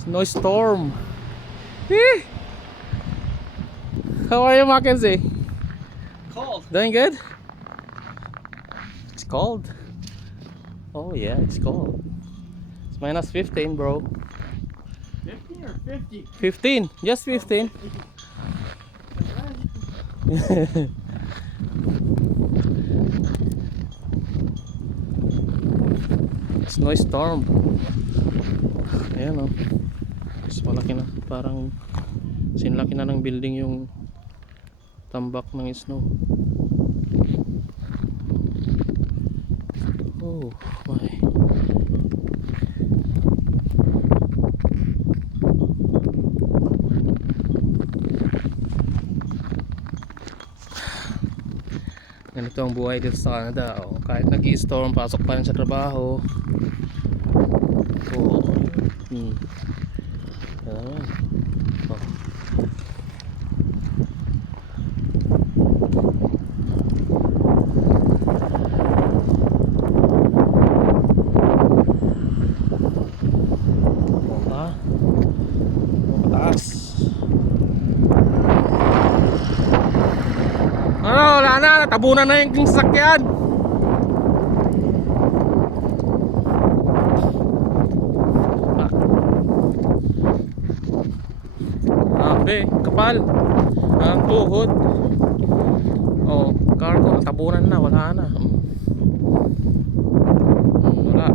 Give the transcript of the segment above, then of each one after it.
Snowstorm. Eh. How are you, Mackenzie? Cold. Doing good? It's cold. Oh yeah, it's cold. It's minus 15, bro. 50 or 50? 15, just 15. Snowstorm. Ayan o. Mas malaki na. Parang sinlaki na ng building yung tambak ng snow. Oh my. Ganito ang buhay dito sa Canada. Oh, kahit nag-i-storm, pasok pa rin sa trabaho. Oh. Hmm. Ayan. Oh. Ah. Mataas. Ano, wala na, natabunan na yung sasakyan. Grabe, kapal ang tuhod. Oh, cargo, natabunan na, wala na. Wala.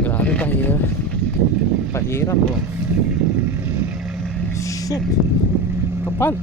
Grabe, pahirap. Pahirap, oh. Shit, kapal.